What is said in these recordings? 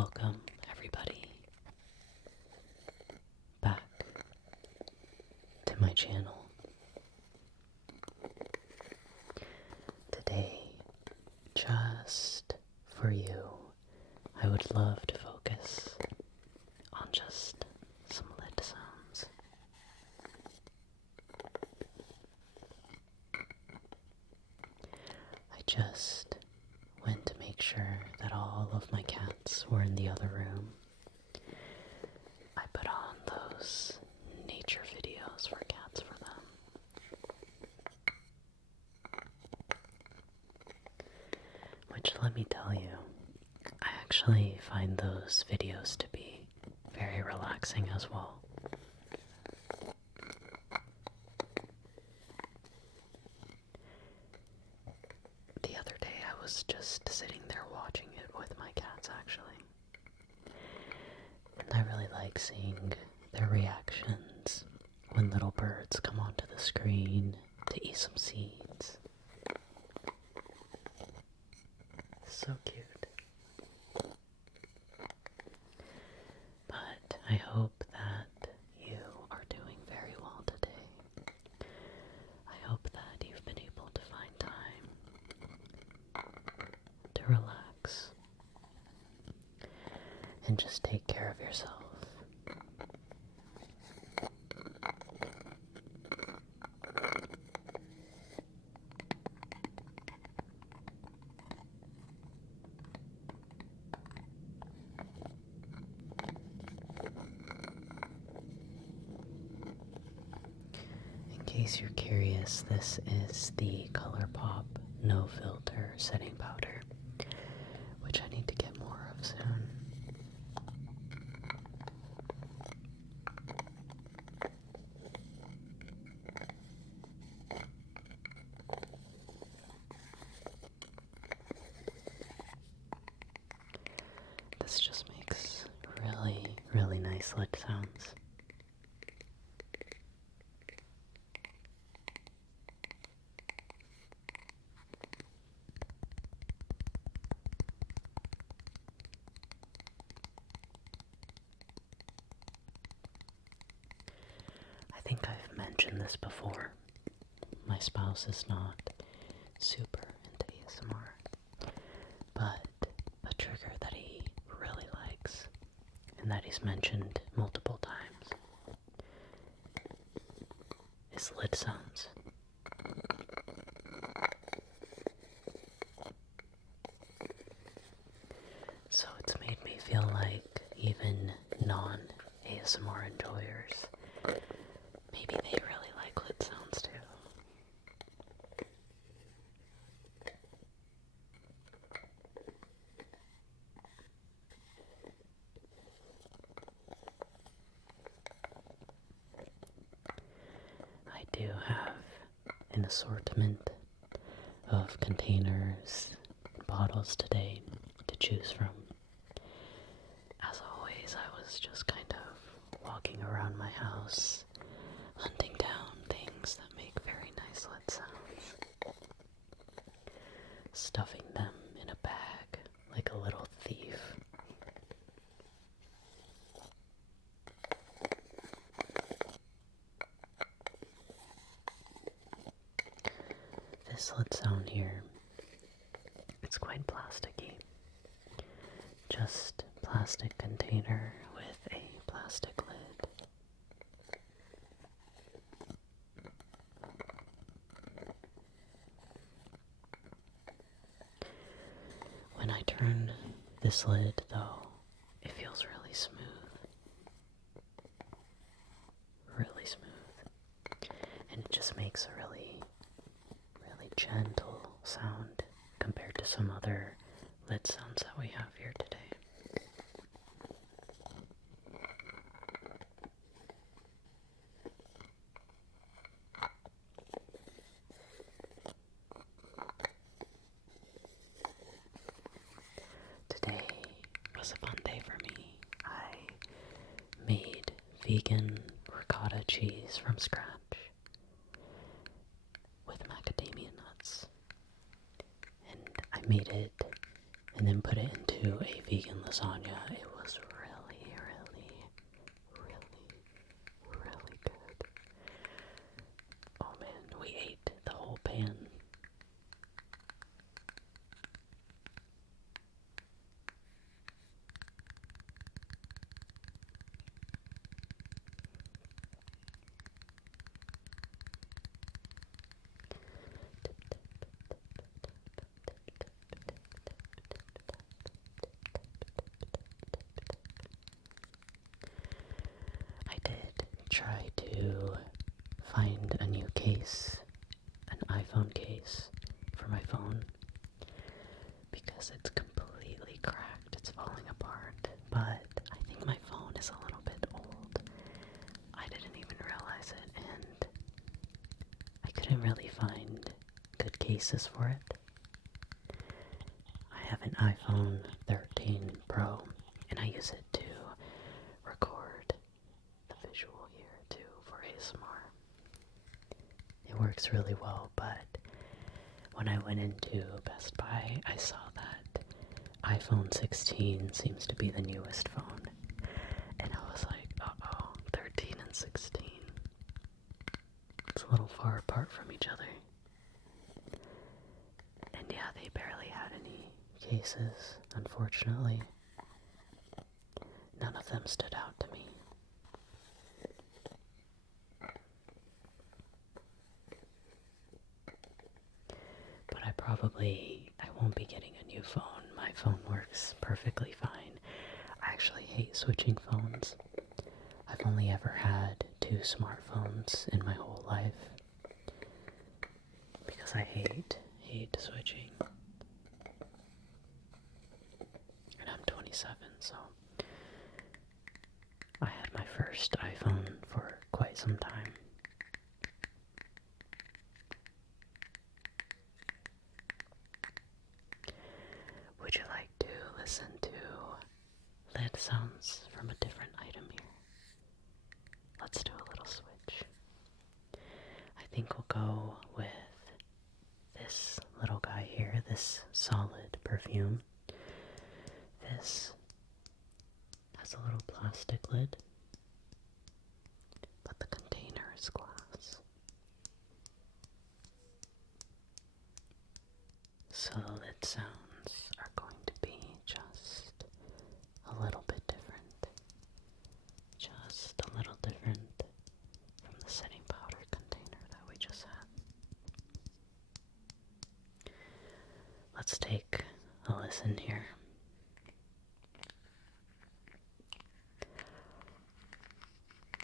Welcome, everybody, back to my channel. Today, just for you, I would love to focus on just some lid sounds. I just went to make sure that all of my cats were in the other room. I put on those nature videos for cats for them. Which, let me tell you, I actually find those videos to be very relaxing as well. The other day I was just sitting there watching it with my cats actually. And I really like seeing their reactions when little birds come onto the screen to eat some seeds. So cute. But I hope that you are doing very well today. I hope that you've been able to find time to relax and just take care of yourself. In case you're curious, this is the ColourPop No Filter Setting Powder, which I need to get more of soon. This just makes really, really nice lid sounds. I think I've mentioned this before. My spouse is not super into ASMR, but a trigger that he really likes and that he's mentioned multiple times is lid sounds. So it's made me feel like even non-ASMR enjoyers, maybe they really like lid sounds too. I do have an assortment of containers and bottles today to choose from. As always, I was just kind of walking around my house, hunting down things that make very nice lid sounds, stuffing them in a bag like a little thief. This lid sound here, it's quite plasticky. Just plastic container with a plastic lid. When I turn this lid, though, it feels really smooth. Really smooth. And it just makes a really, really gentle sound compared to some other lid sounds that we have here today. Today was a fun day for me. I made vegan ricotta cheese from scratch with macadamia nuts. And I made it and then put it into to a vegan lasagna. It was really, really, really, really good. Oh man, we ate the whole pan. I did try to find a new case, an iPhone case for my phone, because it's completely cracked, it's falling apart, but I think my phone is a little bit old. I didn't even realize it, and I couldn't really find good cases for it. I have an iPhone 13 Pro, and I use it to record the visual here too for ASMR. It works really well, but when I went into Best Buy, I saw that iPhone 16 seems to be the newest phone, and I was like, uh-oh, 13 and 16. It's a little far apart from each other. And yeah, they barely had any cases, unfortunately. None of them stood out to me. But I won't be getting a new phone. My phone works perfectly fine. I actually hate switching phones. I've only ever had 2 smartphones in my whole life, because I hate switching. And I'm 27, so I had my first iPhone for quite some time. Would you like to listen to lid sounds from a different item here? Let's do a little switch. I think we'll go with this little guy here, this solid perfume. This has a little plastic lid, but the container is glass. So the lid sounds are going to be just a little bit different. Just a little different from the setting powder container that we just had. Let's take a listen here.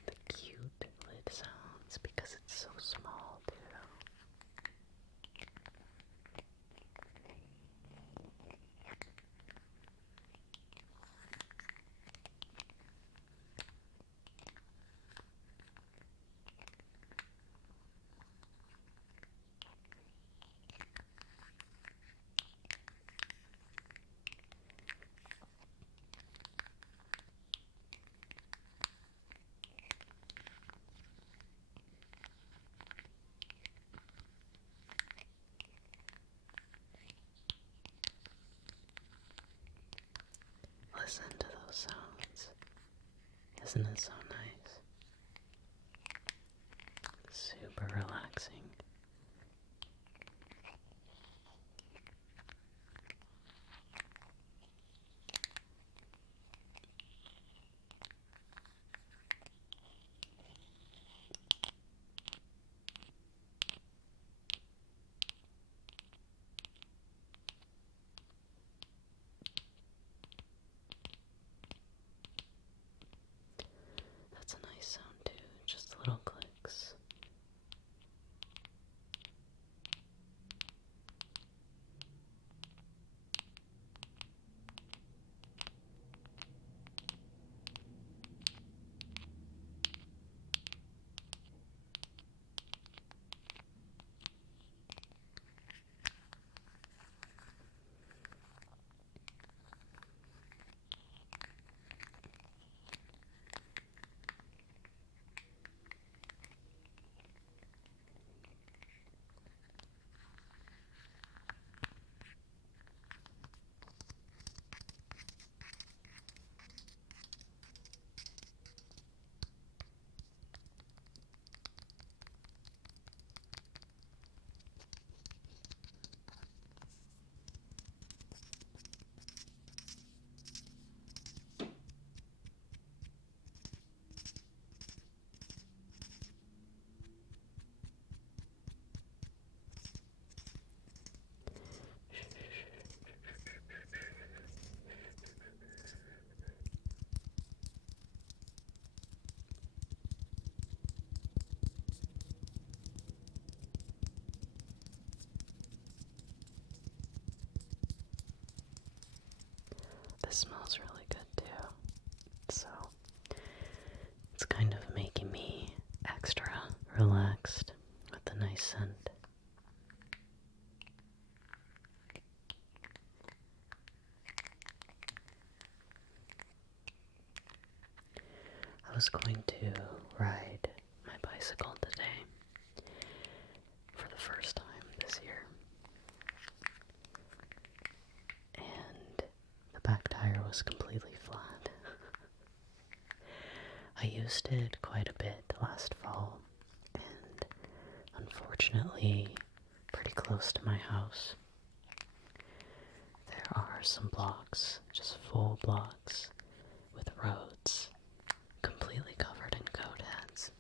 The cute lid sounds, because it's so small too. Listen to those sounds. Isn't it so nice? Super relaxing. That's a nice sound too, just little clicks. This smells really good too. So it's kind of making me extra relaxed with the nice scent. I was going to ride my bicycle today for the first time this year, and the back tire was completely flat. I used it quite a bit last fall, and unfortunately, pretty close to my house, there are some blocks, just full blocks, with roads completely covered in goat heads.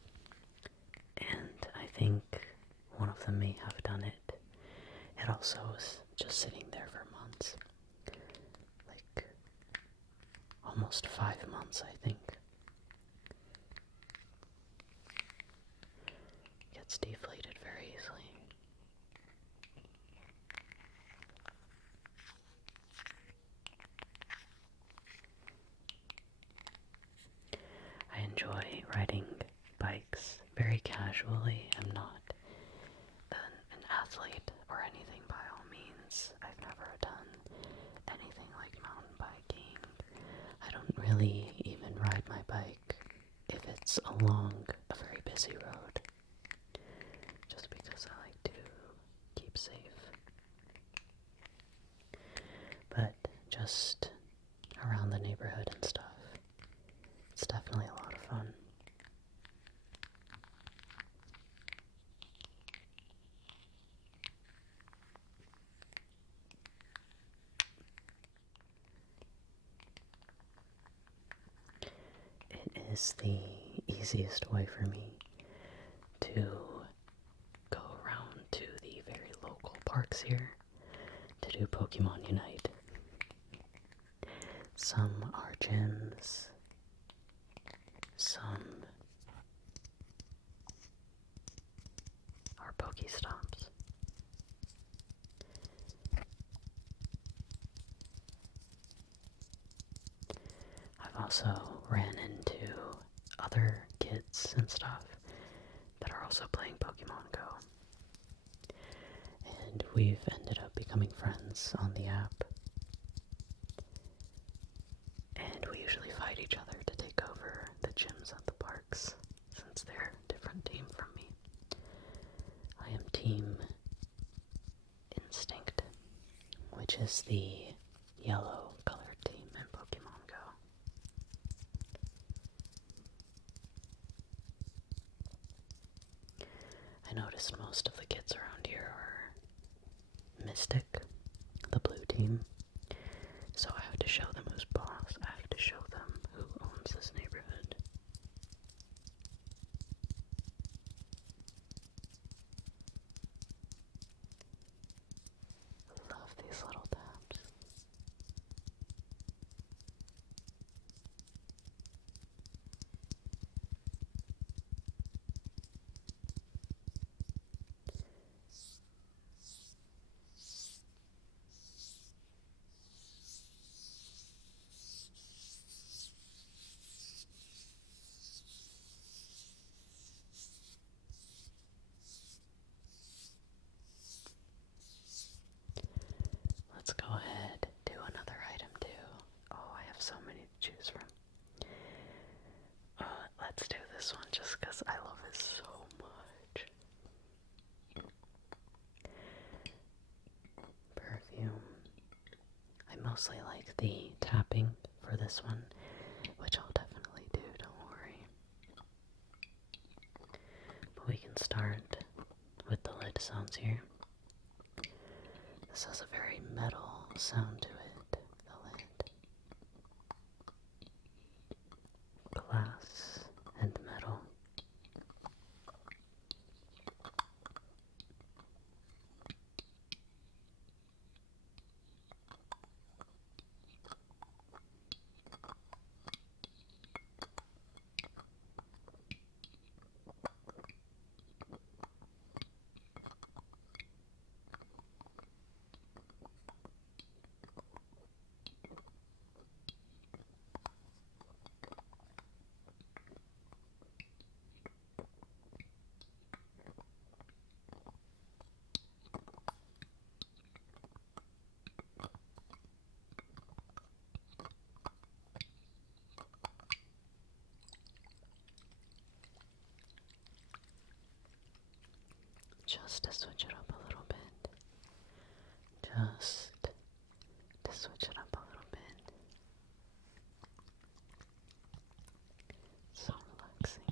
And I think one of them may have done it. It also was just sitting there for months. Like, almost 5 months, I think. Gets deflated very easily. I enjoy riding bikes very casually. I'm not an athlete or anything by all means. I've never done anything like mountain biking. I don't really even ride my bike if it's along a very busy road, just because I like to keep safe. But just around the neighborhood and stuff, it's definitely a lot of fun. It is the easiest way for me to go around to the very local parks here to do Pokemon Unite. Some are gyms, some are Pokestops. I've also ran into other kids and stuff that are also playing Pokemon Go. And we've ended up becoming friends on the app. And we usually fight each other to take over the gyms at the parks, since they're a different team from me. I am Team Instinct, which is the yellow colored team in Pokemon Go. I noticed most of the kids around here are Mystic, the blue team, so I have to show them who's boss. I have to show them who owns this neighborhood. I love these little tabs. Let's go ahead, do another item too. Oh, I have so many to choose from. Let's do this one just because I love it so much. Perfume. I mostly like the tapping for this one, which I'll definitely do, don't worry. But we can start with the lid sounds here. This has a very metal sound to it, the lid. Glass and metal. just to switch it up a little bit. Just to switch it up a little bit. So relaxing.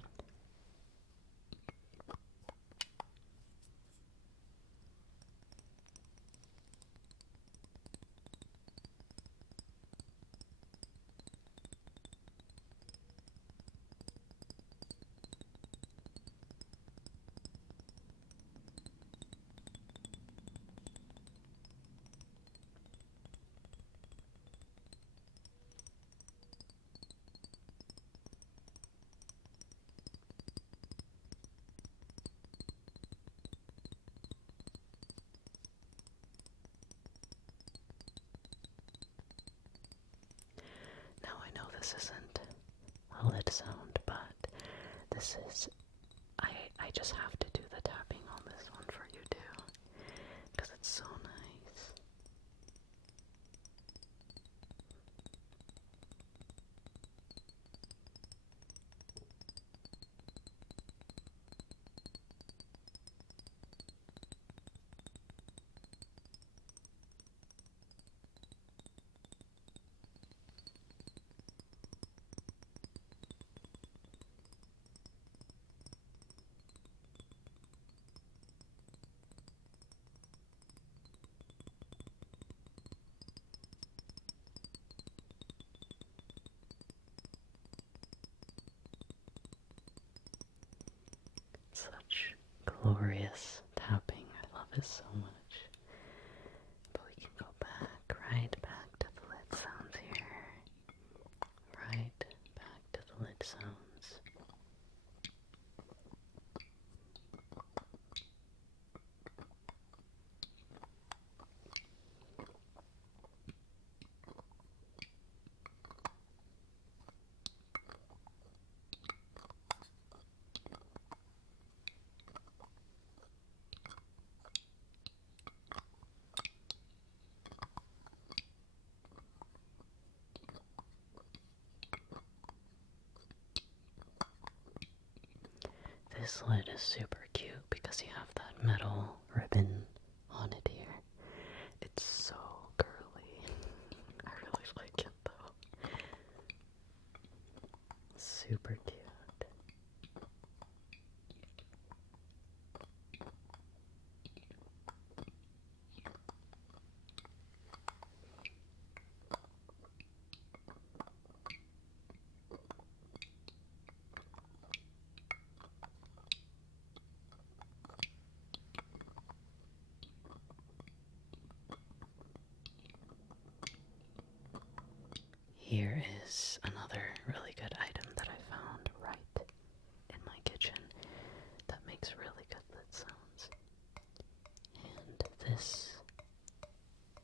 Now I know this isn't a lid sound, but this is, I just have to do the tapping on this one for you too, because it's so nice. Such glorious tapping. I love it so much. But we can go back, right back to the lid sounds here. Right back to the lid sounds. This lid is super cute because you have that metal ribbon on it here. It's so girly. I really like it though. Super cute. Here is another really good item that I found right in my kitchen that makes really good lid sounds. And this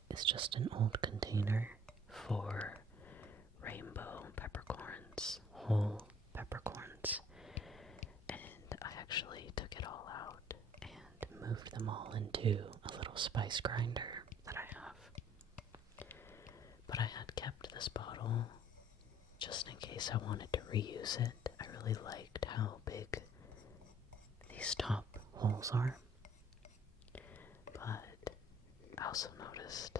is just an old container for rainbow peppercorns, whole peppercorns. And I actually took it all out and moved them all into a little spice grinder that I have. But I had kept this bottle just in case I wanted to reuse it. I really liked how big these top holes are. But I also noticed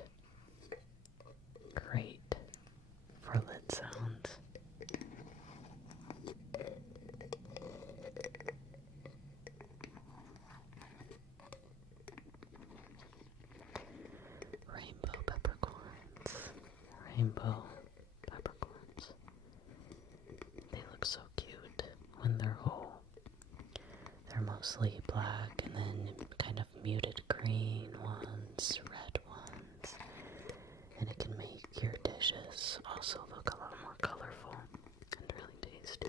great for lid sounds. Rainbow peppercorns. Rainbow peppercorns. They look so cute when they're whole. They're mostly black and then kind of muted green ones, red ones. And it can make your dishes also look a lot more colorful and really tasty.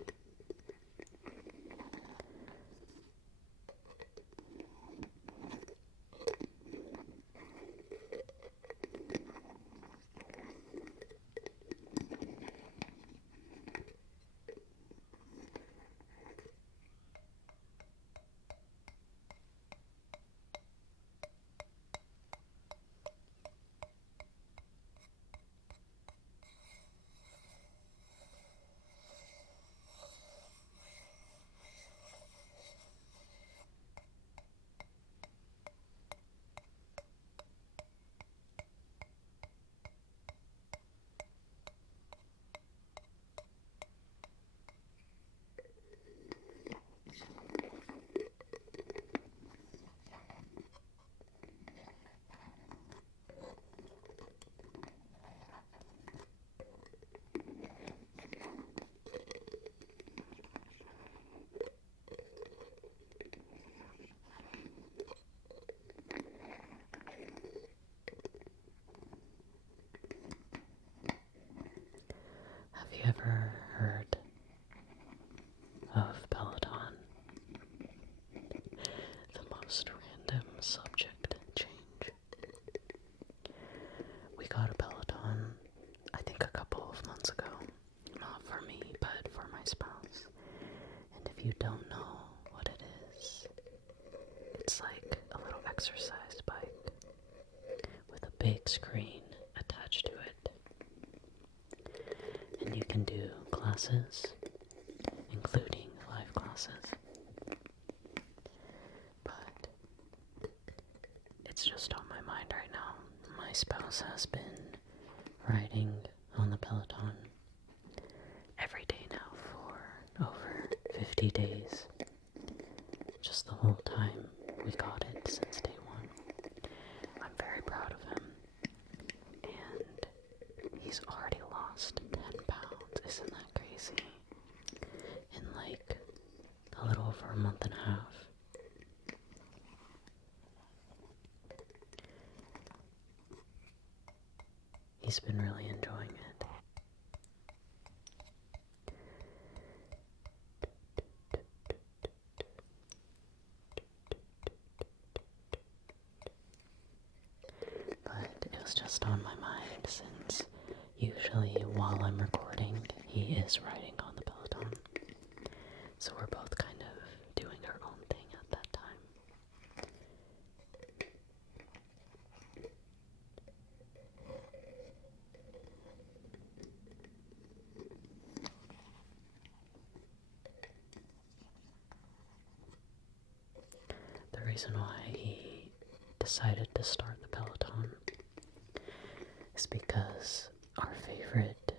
ever heard of Peloton? The most random subject change. We got a Peloton, I think a couple of months ago. Not for me, but for my spouse. And if you don't know what it is, it's like a little exercise bike with a big screen attached to it. And you can do classes, including live classes. But it's just on my mind right now. My spouse has been riding on the Peloton every day now for over 50 days. Just the whole time we got it since day one. I'm very proud of him. And he's already lost 10 pounds. Isn't that crazy? In like a little over a month and a half. He's been really enjoying it. But it was just on my mind since usually while I'm recording, he is riding on the Peloton. So we're both kind of doing our own thing at that time. The reason why he decided to start the Peloton is because our favorite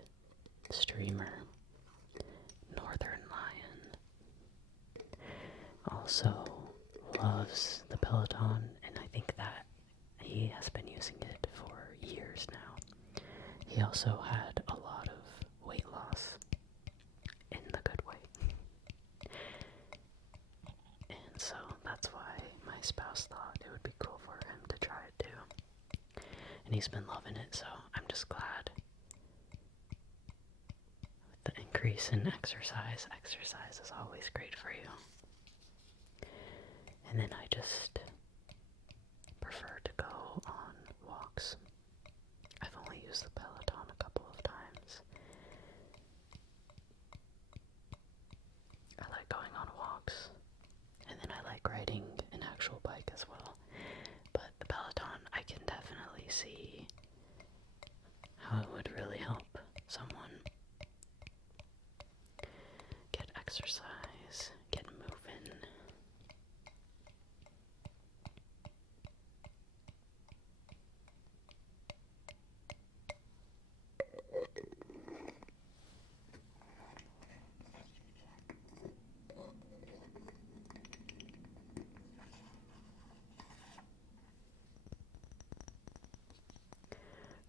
streamer, Northern Lion, also loves the Peloton, and I think that he has been using it for years now. He also had a lot of weight loss, in the good way. And so that's why my spouse thought it would be cool for him to try it too. And he's been loving it, so I'm just glad. With the increase in exercise is always great for you. And then I just prefer to go on walks. I've only used the Peloton a couple of times. I like going on walks, and then I like riding an actual bike as well. But the Peloton, I can definitely see how it would really help someone get exercise, get moving.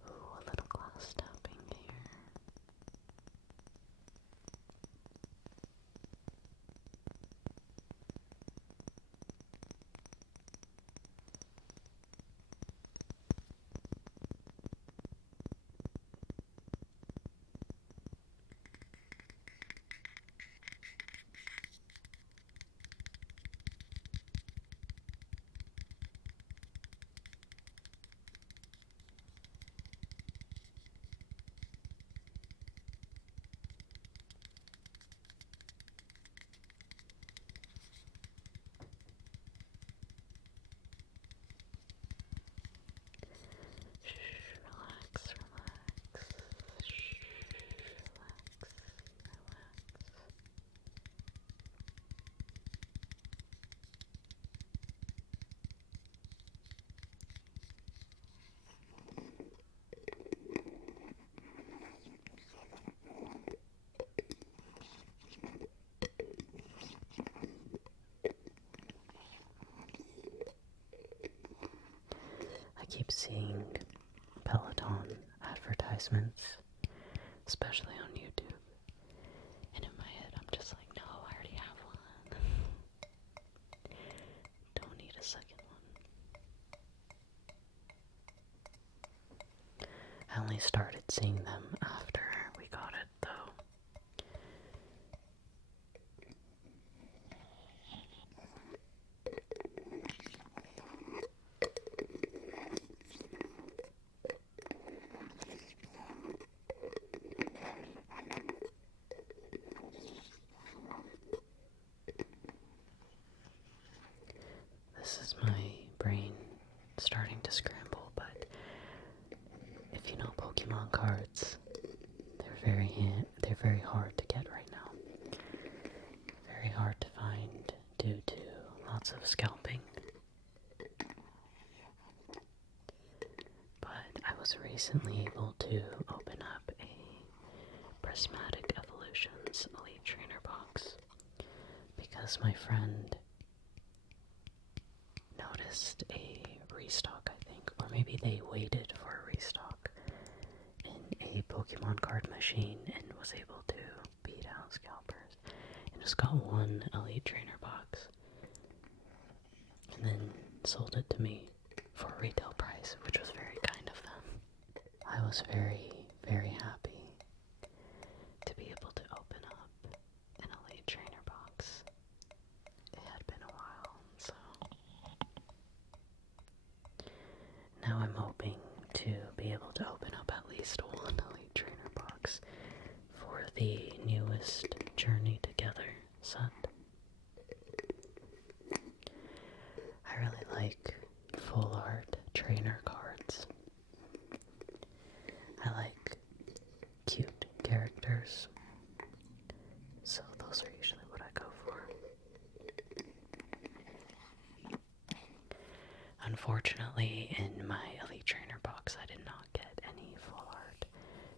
Ooh, a little glass tapping here. Relax, relax. Shh, relax, relax. I keep seeing Peloton advertisements, especially on YouTube. And in my head, I'm just like, no, I already have one. Don't need a second one. I only started seeing them after we got it, though. this is my brain starting to scramble, but if you know Pokemon cards, they're very hard to get right now. Very hard to find due to lots of scalping. But I was recently able to open up a Prismatic Evolutions Elite Trainer box because my friend noticed a restock, I think, or maybe they waited for a restock in a Pokemon card machine and was able to beat out scalpers. And just got one Elite Trainer box and then sold it to me for a retail price, which was very kind of them. I was very, very happy to be able to open up an Elite Trainer box. It had been a while, so now I'm hoping to be able to open up at least one Elite Trainer box for the newest Journey Together set. I really like full art trainer cards. I like cute characters, so those are usually what I go for. Unfortunately, in my Elite Trainer box, I did not get any full art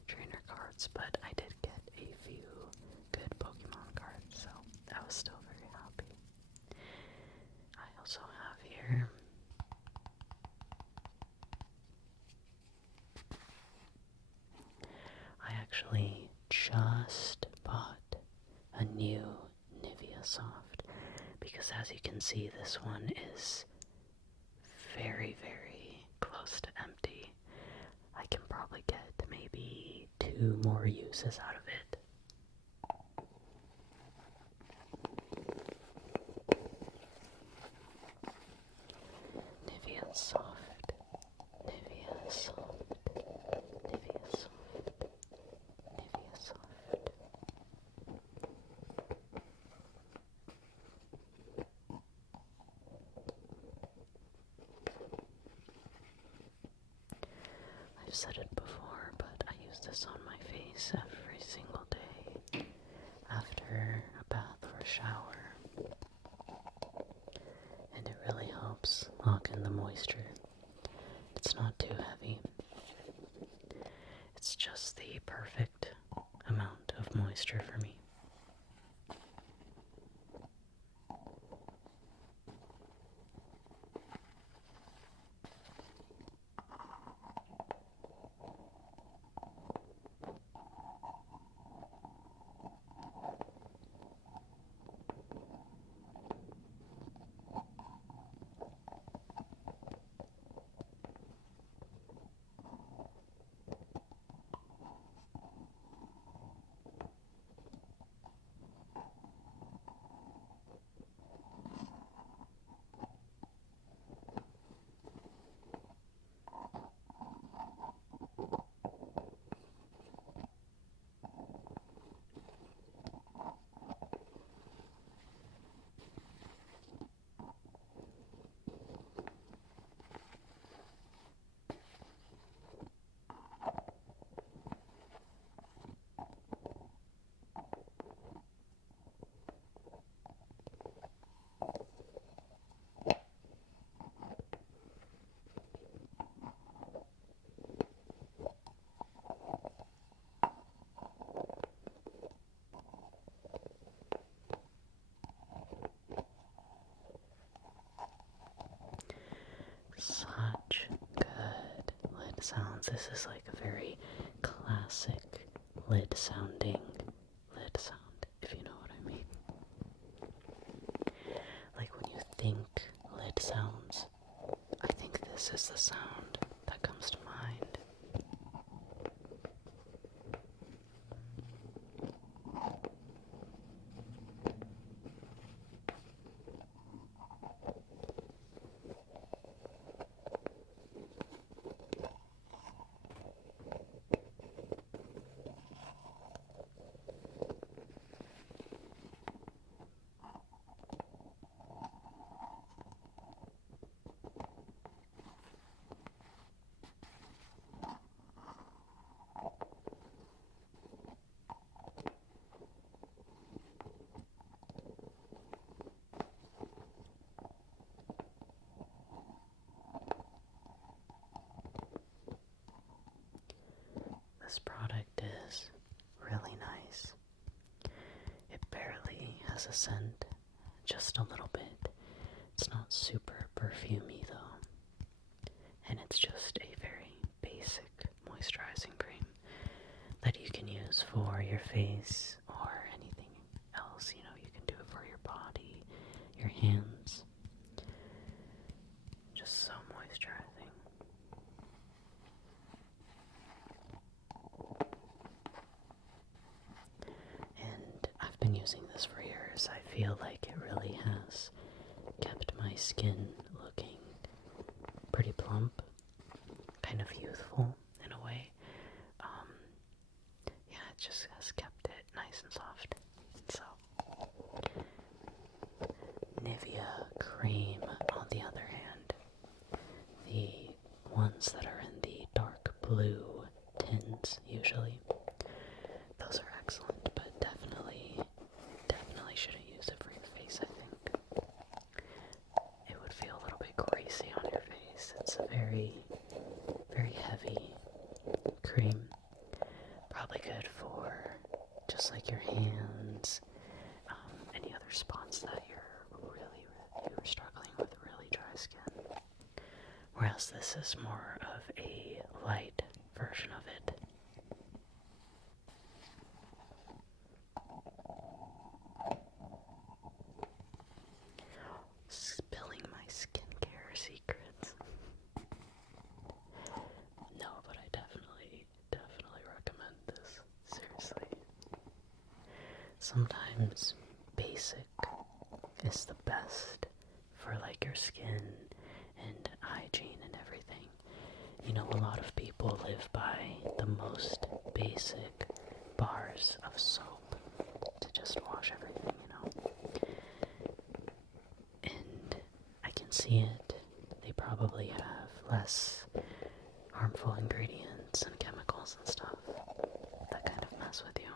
trainer cards, but I did get a few good Pokemon cards, so I was still very happy. I also have here I actually just bought a new Nivea Soft because, as you can see, this one is very, very close to empty. I can probably get maybe 2 more uses out of it. Nivea Soft, Nivea Soft, Nivea Soft, Nivea Soft. I've said it before, but I use this on my face every single day after a bath or a shower. And it really helps lock in the moisture. It's not too heavy. It's just the perfect amount of moisture for me. Such good lid sounds. This is like a very classic lid sounding lid sound, if you know what I mean. Like when you think lid sounds, I think this is the sound that comes to mind. this product is really nice. It barely has a scent, just a little bit. It's not super perfumey though. And it's just a very basic moisturizing cream that you can use for your face or anything else. You know, you can do it for your body, your hands. Just so moisturizing. And I've been using this for years. I feel like it really has kept my skin looking pretty plump, kind of youthful in a way. Yeah, it just has kept it nice and soft. So, Nivea cream, on the other hand, the ones that are in the dark blue tins usually, those are excellent, but definitely shouldn't use it for your face, I think. It would feel a little bit greasy on your face. It's a very, very heavy cream. Probably good for just like your hands, any other spots that you're struggling with really dry skin. Whereas this is more of a light version of it. Spilling my skincare secrets. No, but I definitely recommend this. Seriously. Sometimes basic is the best for like your skin and hygiene and everything. You know, a lot of people live by the most basic bars of soap to just wash everything, you know. And I can see it. They probably have less harmful ingredients and chemicals and stuff that kind of mess with you.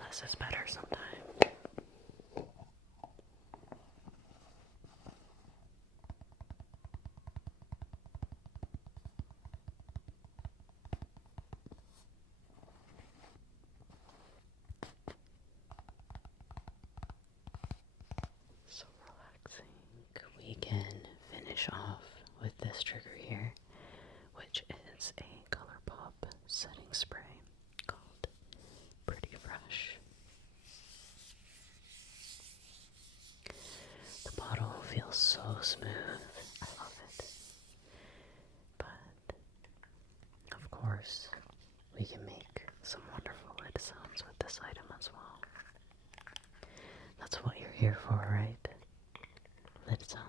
Less is better sometimes. So relaxing. We can finish off with this trigger here, which is a ColourPop setting spray called Pretty Fresh. The bottle feels so smooth. I love it. But, of course, we can make some wonderful lid sounds with this item as well. That's what you're here for, right? Lid sounds.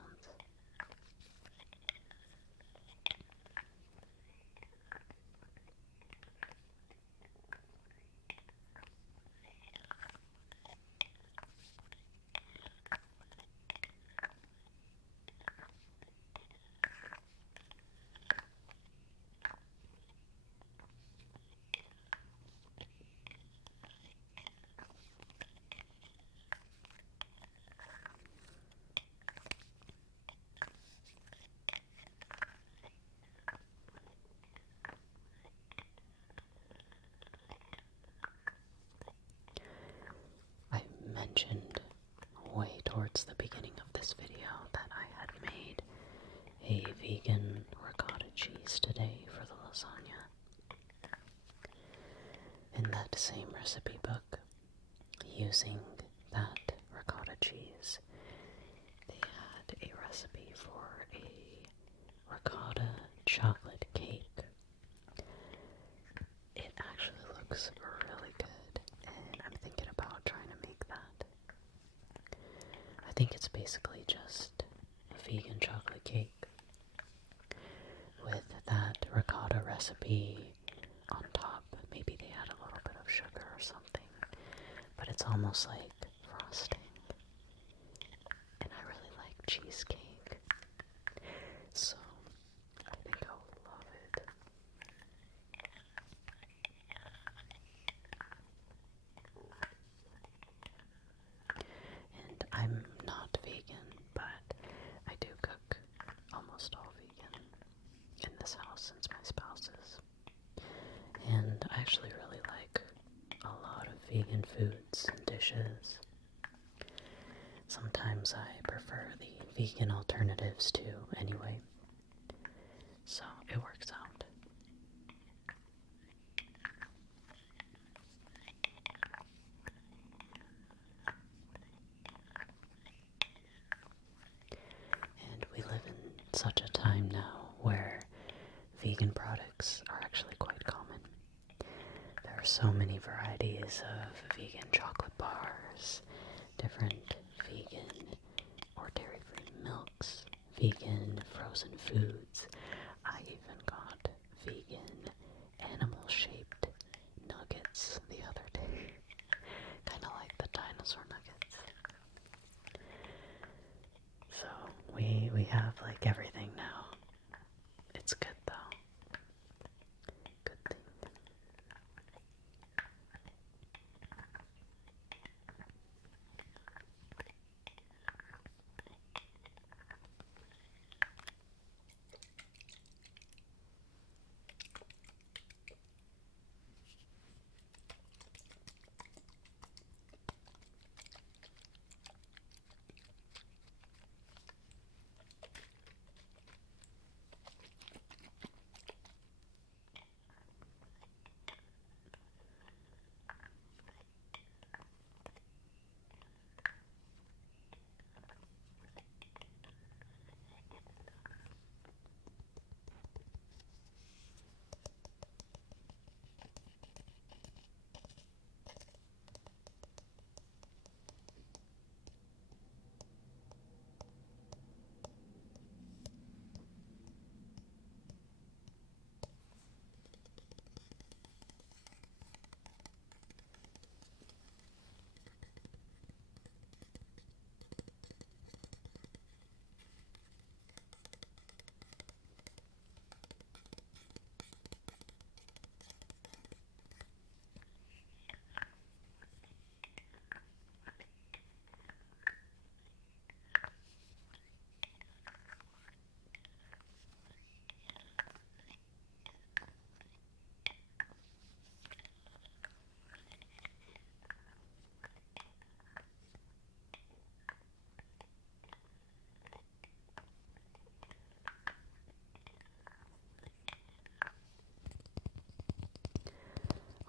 I mentioned way towards the beginning of this video that I had made a vegan ricotta cheese today for the lasagna. In that same recipe book, using that ricotta cheese, they had a recipe for a ricotta chocolate cake. It actually looks really good, and I'm thinking about trying to make that. I think it's basically just a vegan chocolate cake with that ricotta recipe on top. Maybe they add a little bit of sugar or something, but it's almost like frosting. And I really like cheesecake, so I think I would love it. And I'm not vegan, but I do cook almost all vegan in this house since my spouse is. vegan foods and dishes. Sometimes I prefer the vegan alternatives too, anyway. So it works out. And we live in such a time now where vegan products are actually quite common. There are so many varieties of vegan chocolate bars, different vegan or dairy-free milks, vegan frozen foods. I even got vegan animal-shaped nuggets the other day. Kind of like the dinosaur nuggets. So we have like everything now. It's good though. Good thing.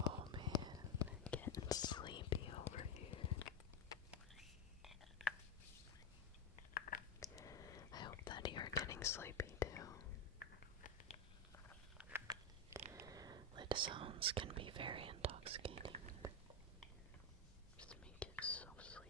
Oh man, getting sleepy over here. I hope that you're getting sleepy too. Lid sounds can be very intoxicating. Just make it so sleepy.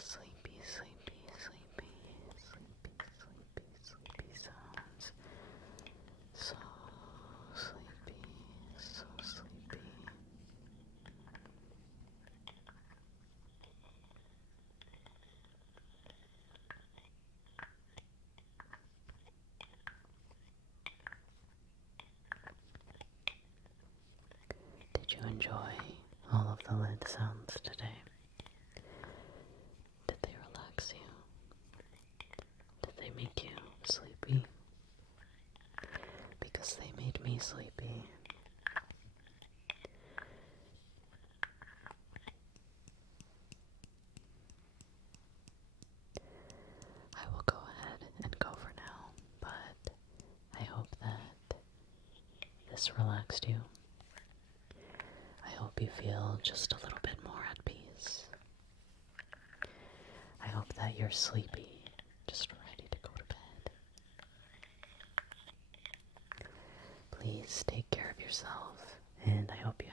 Sleepy, sleepy, sleepy, sleepy, sleepy, sleepy sounds. So sleepy, so sleepy. Did you enjoy all of the lid sounds today? Did they relax you? Did they make you sleepy? Because they made me sleepy. this relaxed you. I hope you feel just a little bit more at peace. I hope that you're sleepy, just ready to go to bed. Please take care of yourself, and I hope you